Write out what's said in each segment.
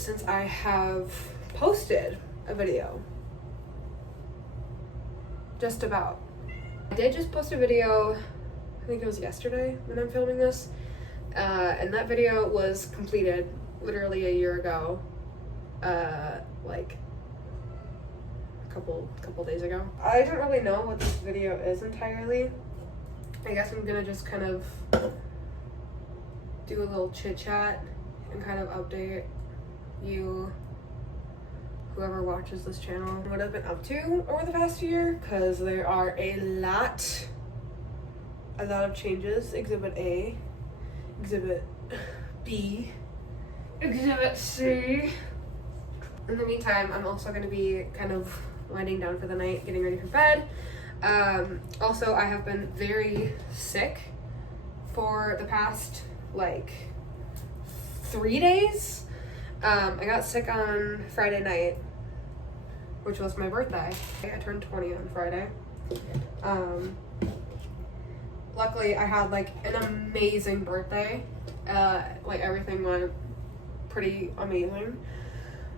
since I have posted a video. Just about. I did just post a video, I think it was yesterday when I'm filming this, and that video was completed literally a year ago, like a couple days ago. I don't really know what this video is entirely. I guess I'm gonna just kind of do a little chit chat and kind of update you, whoever watches this channel, what I've been up to over the past year, because there are a lot of changes. Exhibit A, Exhibit B, Exhibit C. In the meantime, I'm also going to be kind of winding down for the night, getting ready for bed. Also, I have been very sick for the past like 3 days. I got sick on Friday night, which was my birthday. I turned 20 on Friday. Luckily, I had like an amazing birthday. Like everything went pretty amazing.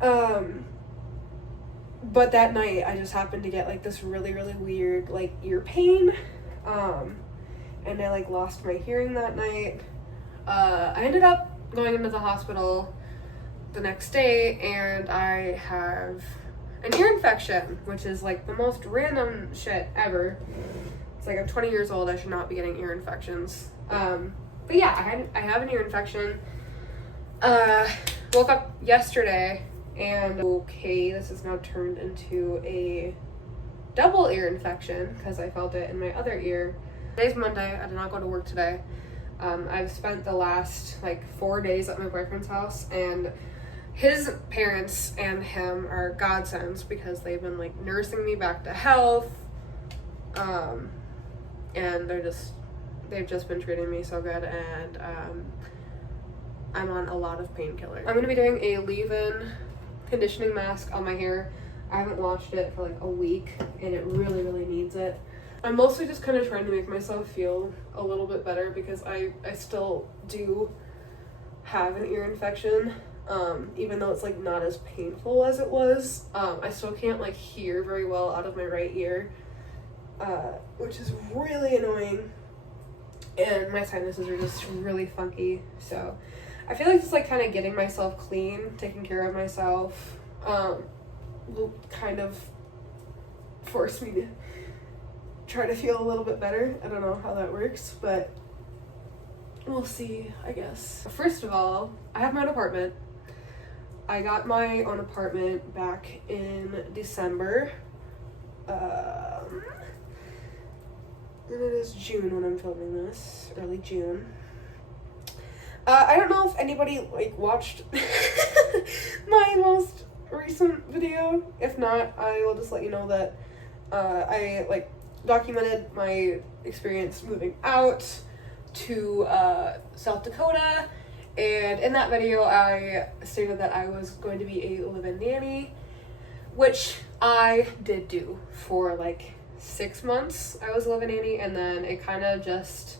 But that night, I just happened to get like this really weird like ear pain. And I like lost my hearing that night. I ended up going into the hospital the next day, and I have an ear infection, which is like the most random shit ever. It's like I'm 20 years old, I should not be getting ear infections. But yeah, I have an ear infection. Woke up yesterday and okay, this has now turned into a double ear infection because I felt it in my other ear. Today's Monday, I did not go to work today. I've spent the last like 4 days at my boyfriend's house, and his parents and him are godsends because they've been like nursing me back to health. And they've just been treating me so good, and I'm on a lot of painkillers. I'm gonna be doing a leave-in conditioning mask on my hair. I haven't washed it for like a week, and it really needs it. I'm mostly just kind of trying to make myself feel a little bit better because I still do have an ear infection. Even though it's like not as painful as it was, I still can't like hear very well out of my right ear, which is really annoying, and my sinuses are just really funky. So I feel like just like kind of getting myself clean, taking care of myself, will kind of force me to try to feel a little bit better. I don't know how that works, but we'll see, I guess. First of all, I have my own apartment. I got my own apartment back in December. And it is June when I'm filming this, early June. I don't know if anybody like watched my most recent video. If not, I will just let you know that I like documented my experience moving out to South Dakota, and in that video I stated that I was going to be a live-in nanny, which I did do for like 6 months. I was a live-in nanny, and then it kind of just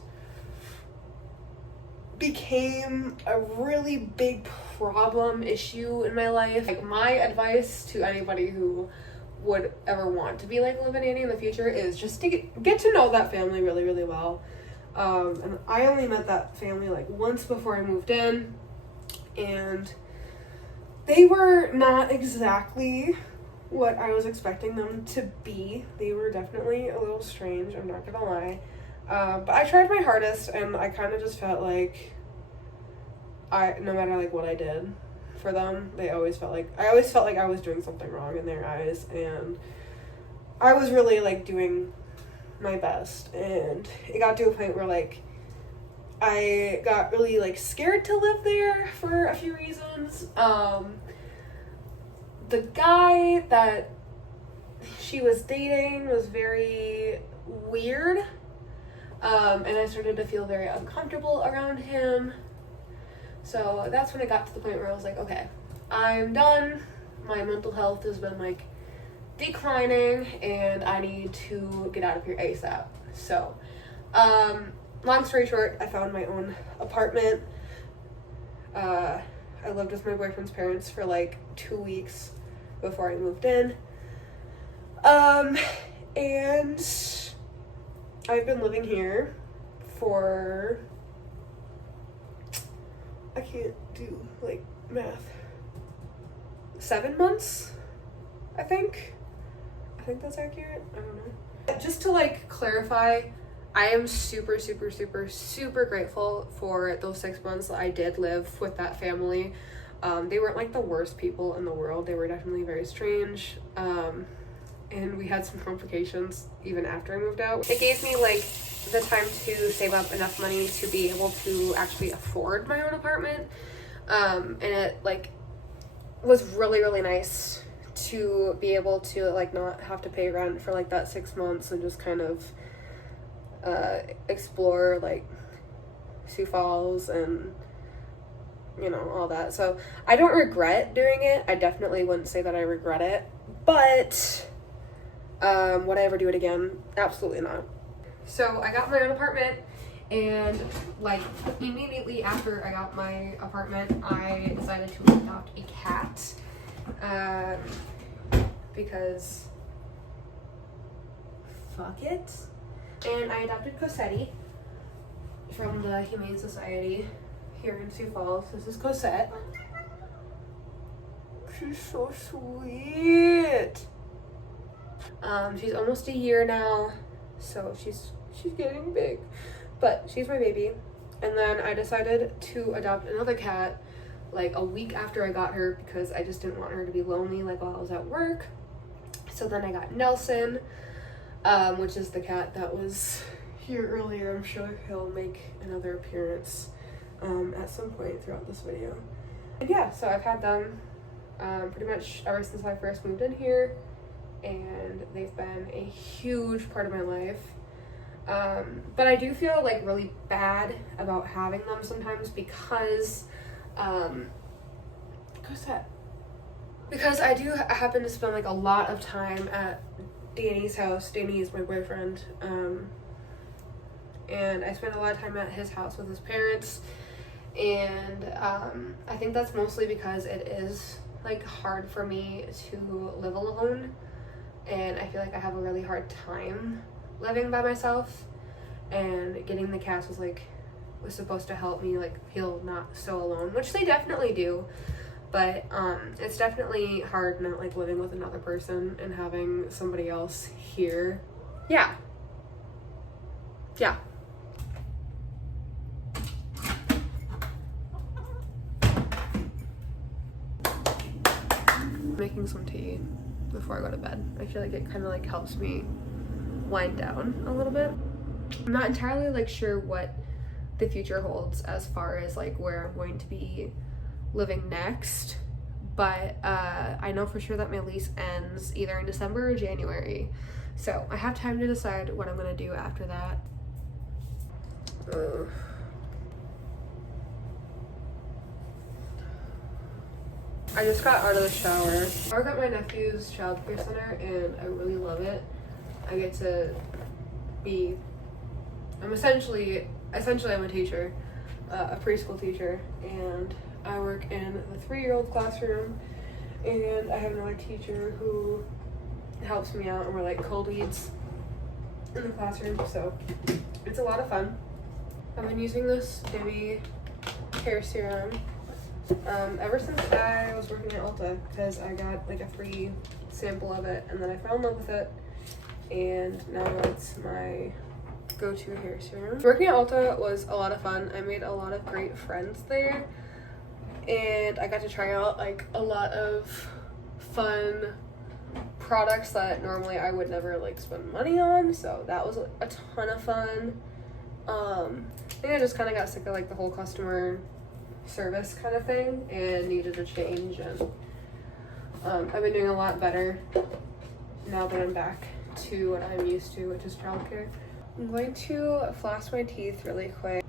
became a really big issue in my life. Like, my advice to anybody who would ever want to be like a live-in nanny in the future is just to get to know that family really well. And I only met that family like once before I moved in, and they were not exactly what I was expecting them to be. They were definitely a little strange, I'm not gonna lie. But I tried my hardest, and I kind of just felt like no matter like what I did for them, I always felt like I was doing something wrong in their eyes, and I was really like doing my best. And it got to a point where like I got really like scared to live there for a few reasons. The guy that she was dating was very weird, and I started to feel very uncomfortable around him. So that's when it got to the point where I was like, okay, I'm done. My mental health has been like declining, and I need to get out of here ASAP. So long story short, I found my own apartment. I I lived with my boyfriend's parents for like 2 weeks before I moved in. And I've been living here for, I can't do like math, 7 months, I think that's accurate. I don't know. Just to like clarify, I am super grateful for those 6 months that I did live with that family. They weren't like the worst people in the world. They were definitely very strange. And we had some complications even after I moved out. It gave me like the time to save up enough money to be able to actually afford my own apartment. And it like was really nice to be able to like not have to pay rent for like that 6 months and just kind of explore like Sioux Falls and, you know, all that. So I don't regret doing it. I definitely wouldn't say that I regret it, but would I ever do it again? Absolutely not. So I got my own apartment, and like immediately after I got my apartment, I decided to adopt a cat, because fuck it. And I adopted Cosette from the Humane Society here in Sioux Falls. This is Cosette. She's so sweet. She's almost a year now, so she's getting big, but she's my baby. And then I decided to adopt another cat like a week after I got her because I just didn't want her to be lonely like while I was at work. So then I got Nelson, which is the cat that was here earlier. I'm sure he'll make another appearance at some point throughout this video. And yeah, so I've had them pretty much ever since I first moved in here, and they've been a huge part of my life. But I do feel like really bad about having them sometimes because because I do happen to spend like a lot of time at Danny's house. Danny is my boyfriend, and I spend a lot of time at his house with his parents, and I think that's mostly because it is like hard for me to live alone, and I feel like I have a really hard time living by myself, and getting the cats was supposed to help me like feel not so alone, which they definitely do, but it's definitely hard not like living with another person and having somebody else here. Yeah making some tea before I go to bed. I feel like it kind of like helps me wind down a little bit. I'm not entirely like sure what the future holds as far as like where I'm going to be living next, but I know for sure that my lease ends either in December or January, so I have time to decide what I'm gonna do after that. I just got out of the shower. I work at my nephew's child care center and I really love it. I get to be, I'm essentially I'm a teacher, a preschool teacher, and I work in the 3-year-old classroom, and I have another teacher who helps me out, and we're like co-leads in the classroom, so it's a lot of fun. I've been using this Debbie hair serum ever since I was working at Ulta, because I got like a free sample of it, and then I fell in love with it, and now it's my go-to hair serum. Working at Ulta was a lot of fun. I made a lot of great friends there, and I got to try out like a lot of fun products that normally I would never like spend money on, so that was a ton of fun. I think I just kind of got sick of like the whole customer service kind of thing and needed a change, and I've been doing a lot better now that I'm back to what I'm used to, which is childcare. I'm going to floss my teeth really quick.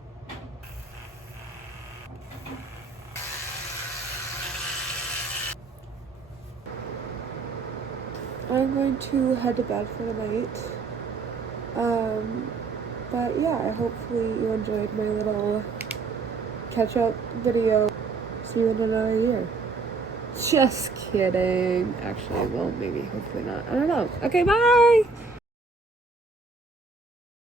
I'm going to head to bed for the night. But yeah, hopefully you enjoyed my little catch-up video. See you in another year. Just kidding. Actually, well, maybe, hopefully not. I don't know. Okay, bye!